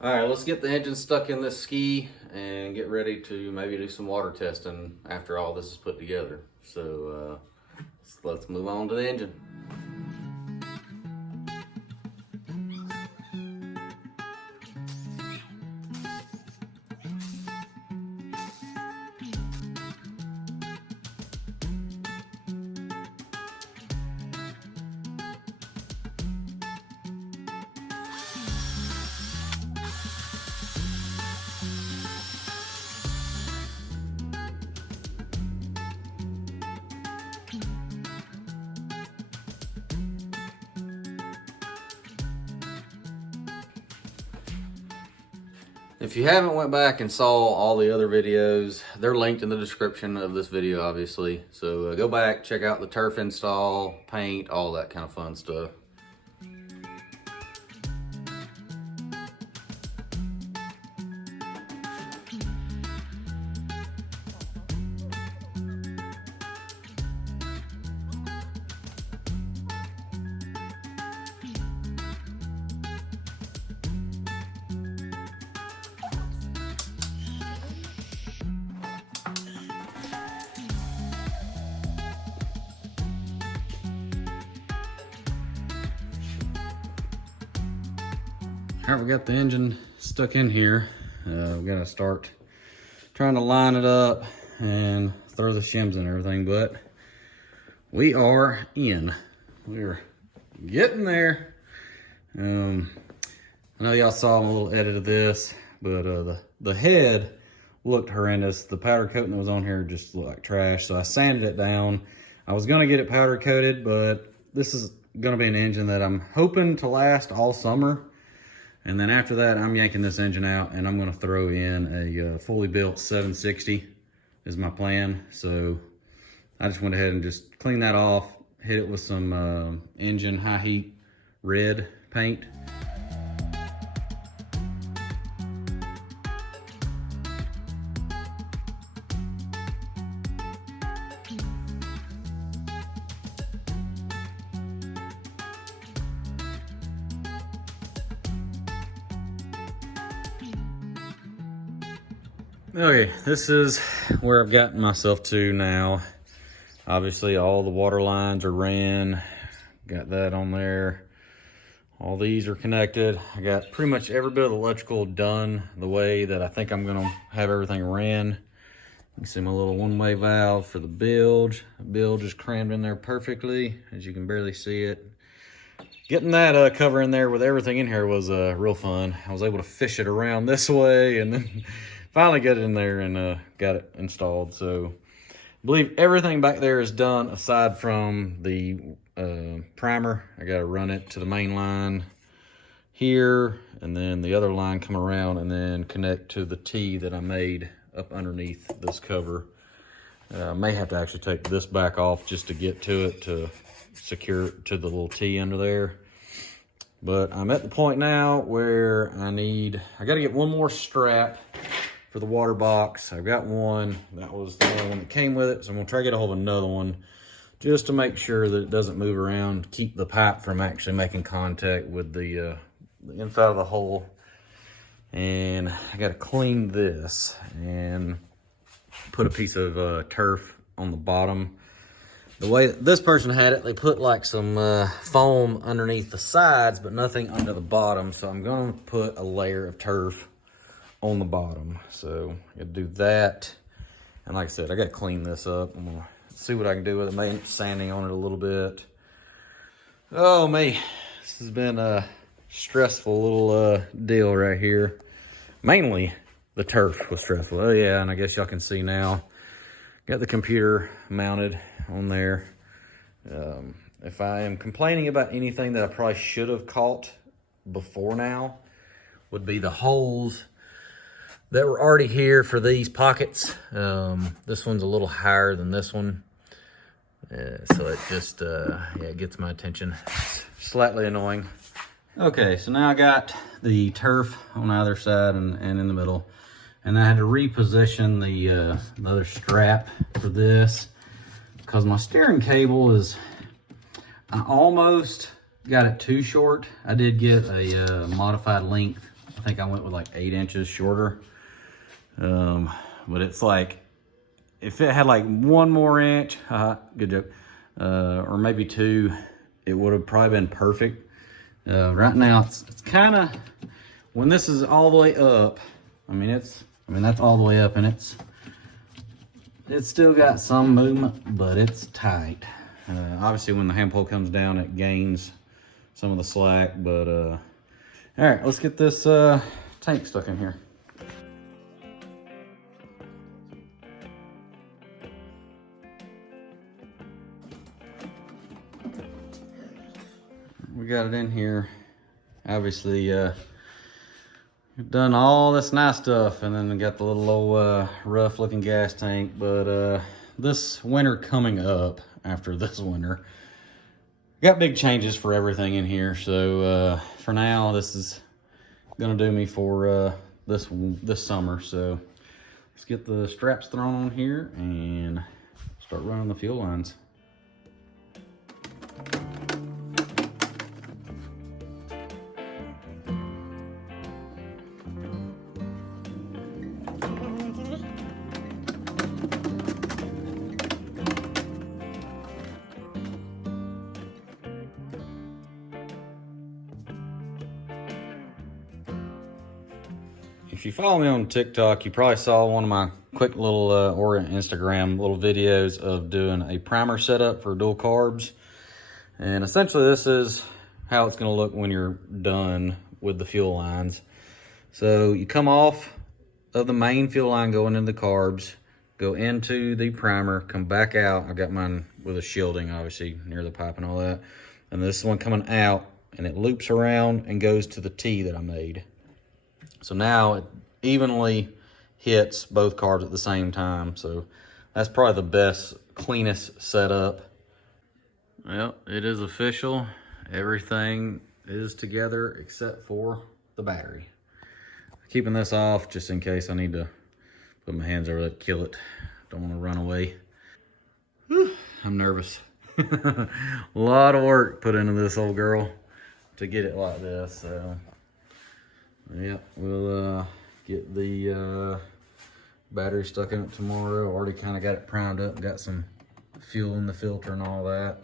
All right, let's get the engine stuck in this ski and get ready to maybe do some water testing after all this is put together. So let's move on to the engine. If you haven't went back and saw all the other videos, they're linked in the description of this video, obviously. So go back, check out the turf install, paint, all that kind of fun stuff. All right, we got the engine stuck in here. We gotta start trying to line it up and throw the shims and everything, but we are in. We're getting there. I know y'all saw a little edit of this, but the head looked horrendous. The powder coating that was on here just looked like trash, so I sanded it down. I was gonna get it powder coated, but this is gonna be an engine that I'm hoping to last all summer. And then after that, I'm yanking this engine out and I'm gonna throw in a fully built 760 is my plan. So I just went ahead and just cleaned that off, hit it with some engine high heat red paint. Okay, this is where I've gotten myself to now. Obviously, all the water lines are ran. Got that on there. All these are connected. I got pretty much every bit of the electrical done the way that I think I'm gonna have everything ran. You can see my little one-way valve for the bilge. The bilge is crammed in there perfectly, as you can barely see it. Getting that cover in there with everything in here was real fun. I was able to fish it around this way and then finally got it in there and got it installed. So I believe everything back there is done aside from the primer. I got to run it to the main line here and then the other line come around and then connect to the T that I made up underneath this cover. I may have to actually take this back off just to get to it to secure it to the little T under there. But I'm at the point now where I got to get one more strap for the water box. I've got one. That was the only one that came with it. So I'm gonna try to get a hold of another one just to make sure that it doesn't move around, keep the pipe from actually making contact with the inside of the hole. And I gotta clean this and put a piece of turf on the bottom. The way that this person had it, they put like some foam underneath the sides, but nothing under the bottom. So I'm gonna put a layer of turf on the bottom. So I gotta do that. And like I said, I gotta clean this up. I'm gonna see what I can do with it. Maybe sanding on it a little bit. Oh me, this has been a stressful little deal right here. Mainly the turf was stressful. Oh yeah, and I guess y'all can see now. Got the computer mounted on there. If I am complaining about anything that I probably should have caught before now, would be the holes that were already here for these pockets. This one's a little higher than this one. So it just, yeah, it gets my attention. Slightly annoying. Okay, so now I got the turf on either side and in the middle. And I had to reposition the other strap for this because my steering cable is, I almost got it too short. I did get a modified length I think I went with like 8 inches shorter. But it's like, if it had like 1 more inch, good joke, or maybe 2, it would have probably been perfect. Right now, it's kind of, when this is all the way up, I mean, that's all the way up, and it's still got some movement, but it's tight. Obviously, when the hand pole comes down, it gains some of the slack, but all right, let's get this tank stuck in here. We got it in here. Obviously, we've done all this nice stuff, and then we got the little old rough looking gas tank. But this winter coming up, after this winter, got big changes for everything in here. So for now, this is gonna do me for this summer. So let's get the straps thrown on here and start running the fuel lines. If you follow me on TikTok, you probably saw one of my quick little, or Instagram little videos of doing a primer setup for dual carbs. And essentially this is how it's gonna look when you're done with the fuel lines. So you come off of the main fuel line going into the carbs, go into the primer, come back out. I got mine with a shielding, obviously, near the pipe and all that. And this one coming out, and it loops around and goes to the T that I made. So now it evenly hits both carbs at the same time. So that's probably the best, cleanest setup. Well, it is official. Everything is together except for the battery. Keeping this off just in case I need to put my hands over that, kill it. Don't want to run away. Whew, I'm nervous. A lot of work put into this old girl to get it like this. So yeah, we'll get the battery stuck in it tomorrow. Already kind of got it primed up, got some fuel in the filter and all that.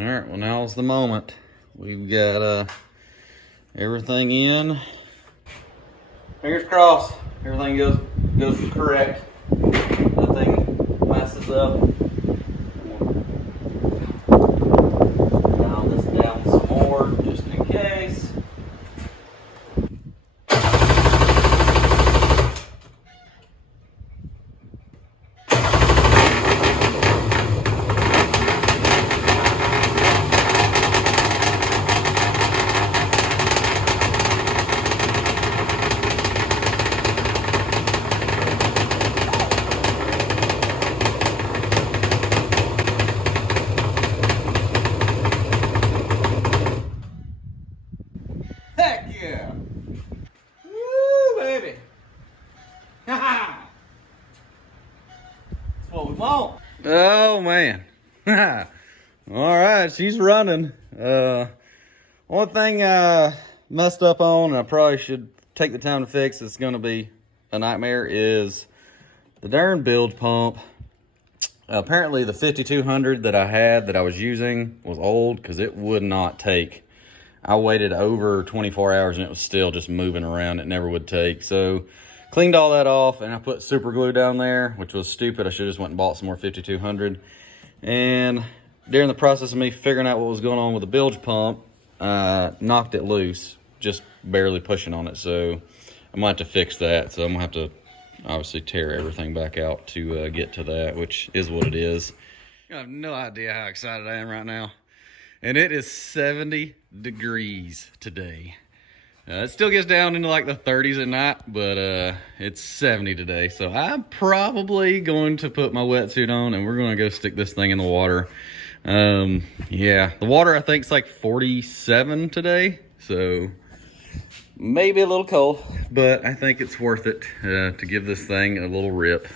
All right, well, now's the moment. We've got everything in. Fingers crossed, everything goes correct. Nothing messes up. Dial this down some more, just in case. Heck yeah! Woo, baby! Ha! That's what we want. Oh man! All right, she's running. One thing I messed up on, and I probably should take the time to fix. It's going to be a nightmare. Is the darn bilge pump. Apparently, the 5200 that I was using was old because it would not take. I waited over 24 hours and it was still just moving around. It never would take. So cleaned all that off and I put super glue down there, which was stupid. I should have just went and bought some more 5200. And during the process of me figuring out what was going on with the bilge pump, knocked it loose, just barely pushing on it. So I might have to fix that. So I'm gonna have to obviously tear everything back out to get to that, which is what it is. I have no idea how excited I am right now. And it is 70 degrees today. It still gets down into like the 30s at night, but it's 70 today. So I'm probably going to put my wetsuit on and we're going to go stick this thing in the water. Yeah, the water I think is like 47 today, so maybe a little cold, but I think it's worth it to give this thing a little rip.